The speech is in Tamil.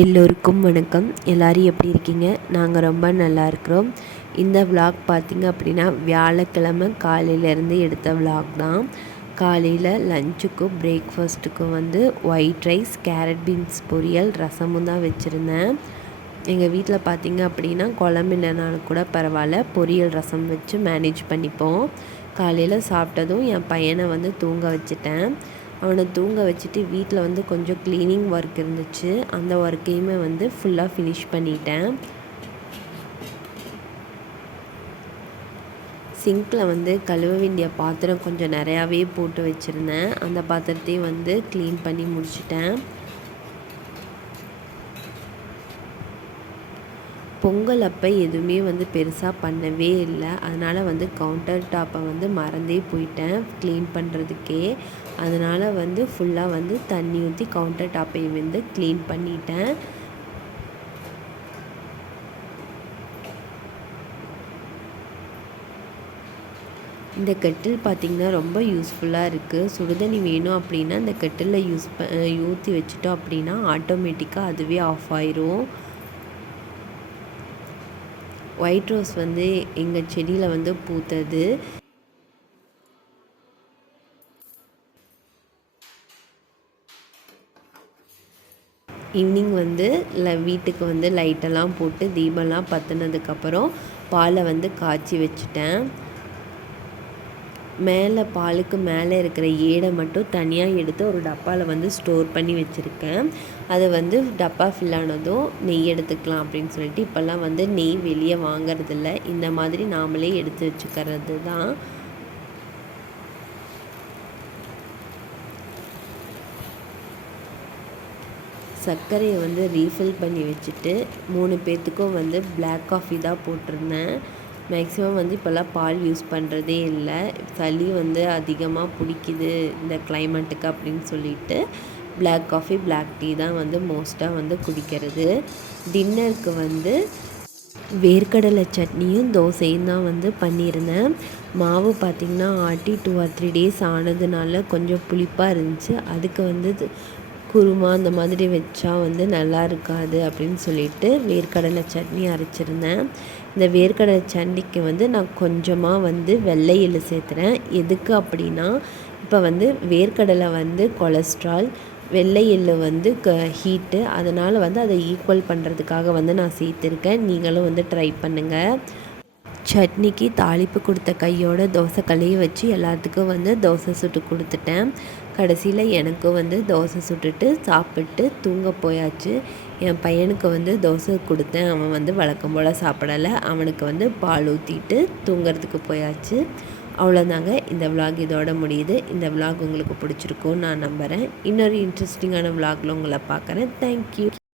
எல்லோருக்கும் வணக்கம். எல்லோரும் எப்படி இருக்கீங்க? நாங்கள் ரொம்ப நல்லா இருக்கிறோம். இந்த விலாக் பார்த்திங்க அப்படின்னா வியாழக்கிழமை காலையிலேருந்து எடுத்த விலாக் தான். காலையில் லஞ்சுக்கும் பிரேக்ஃபாஸ்ட்டுக்கும் ஒயிட் ரைஸ், கேரட் பீன்ஸ் பொரியல், ரசமும் தான் வச்சுருந்தேன். எங்கள் வீட்டில் பார்த்திங்க அப்படின்னா குழம்பு இல்லைனாலும் கூட பரவாயில்ல, பொரியல் ரசம் வச்சு மேனேஜ் பண்ணிப்போம். காலையில் சாப்பிட்டதும் என் பையனை தூங்க வச்சுட்டேன். அவனை தூங்க வச்சுட்டு வீட்டில் கொஞ்சம் க்ளீனிங் ஒர்க் இருந்துச்சு. அந்த ஒர்க்கையுமே ஃபுல்லாக ஃபினிஷ் பண்ணிட்டேன். சிங்கில் கழுவ வேண்டிய பாத்திரம் கொஞ்சம் நிறையாவே போட்டு வச்சுருந்தேன். அந்த பாத்திரத்தையும் க்ளீன் பண்ணி முடிச்சிட்டேன். பொங்கல் அப்போ எதுவுமே பெருசாக பண்ணவே இல்லை. அதனால் கவுண்டர் டாப்பை மறந்தே போயிட்டேன் க்ளீன் பண்ணுறதுக்கே. அதனால் ஃபுல்லாக தண்ணி ஊற்றி கவுண்டர் டாப்பையும் க்ளீன் பண்ணிட்டேன். இந்த கெட்டில் பார்த்திங்கன்னா ரொம்ப யூஸ்ஃபுல்லாக இருக்குது. சுடுதண்ணி வேணும் அப்படின்னா இந்த கெட்டிலில் ஊற்றி வச்சுட்டோம் அப்படின்னா ஆட்டோமேட்டிக்காக அதுவே ஆஃப் ஆயிரும். ஒயிட் ரோஸ் எங்கள் செடியில் பூத்தது. ஈவினிங் வீட்டுக்கு லைட்டெல்லாம் போட்டு தீபம்லாம் பற்றினதுக்கப்புறம் பாலை காய்ச்சி வச்சுட்டேன். பாலுக்கு மேலே இருக்கிற ஏடை மட்டும் தனியாக எடுத்து ஒரு டப்பாவில் ஸ்டோர் பண்ணி வச்சுருக்கேன். அது டப்பா ஃபில் ஆனதும் நெய் எடுத்துக்கலாம் அப்படின்னு சொல்லிட்டு இப்போல்லாம் நெய் வெளியே வாங்கிறதில்ல. இந்த மாதிரி நாமளே எடுத்து வச்சுக்கிறது தான். சர்க்கரையை ரீஃபில் பண்ணி வச்சுட்டு 3 பேர்த்துக்கும் பிளாக் காஃபி தான் போட்டிருந்தேன். மேக்ஸிமம் இப்போல்லாம் பால் யூஸ் பண்ணுறதே இல்லை. சளி அதிகமாக பிடிக்குது இந்த கிளைமேட்டுக்கு அப்படின்னு சொல்லிட்டு பிளாக் காஃபி, பிளாக் டீ தான் மோஸ்ட்டாக குடிக்கிறது. டின்னருக்கு வேர்க்கடலை சட்னியும் தோசையும் தான் பண்ணியிருந்தேன். மாவு பார்த்திங்கன்னா ஆட்டி 2 or 3 days ஆனதுனால கொஞ்சம் புளிப்பாக இருந்துச்சு. அதுக்கு குருமா அந்த மாதிரி வச்சா நல்லா இருக்காது அப்படின்னு சொல்லிட்டு வேர்க்கடலை சட்னி அரைச்சிருந்தேன். இந்த வேர்க்கடலை சட்னிக்கு நான் கொஞ்சமாக வெள்ளை எள்ளு சேர்த்துறேன். எதுக்கு அப்படின்னா இப்போ வேர்க்கடலை கொலஸ்ட்ரால், வெள்ளை எள்ளு ஹீட்டு. அதனால் அதை ஈக்குவல் பண்ணுறதுக்காக நான் சேர்த்துருக்கேன். நீங்களும் ட்ரை பண்ணுங்கள். சட்னிக்கு தாளிப்பு கொடுத்த கையோட தோசைக்கல்லையை வச்சு எல்லாத்துக்கும் தோசை சுட்டு கொடுத்துட்டேன். கடைசியில் எனக்கும் தோசை சுட்டுட்டு சாப்பிட்டு தூங்க போயாச்சு. என் பையனுக்கு தோசை கொடுத்தேன். அவன் வழக்கம் போல் சாப்பிடலை. அவனுக்கு பால் ஊற்றிட்டு தூங்கிறதுக்கு போயாச்சு. அவ்வளோதாங்க, இந்த விலாக் இதோட முடியுது. இந்த விலாக் உங்களுக்கு பிடிச்சிருக்கும்னு நான் நம்புகிறேன். இன்னொரு இன்ட்ரெஸ்டிங்கான விலாகில் உங்களை பார்க்குறேன். தேங்க்யூ.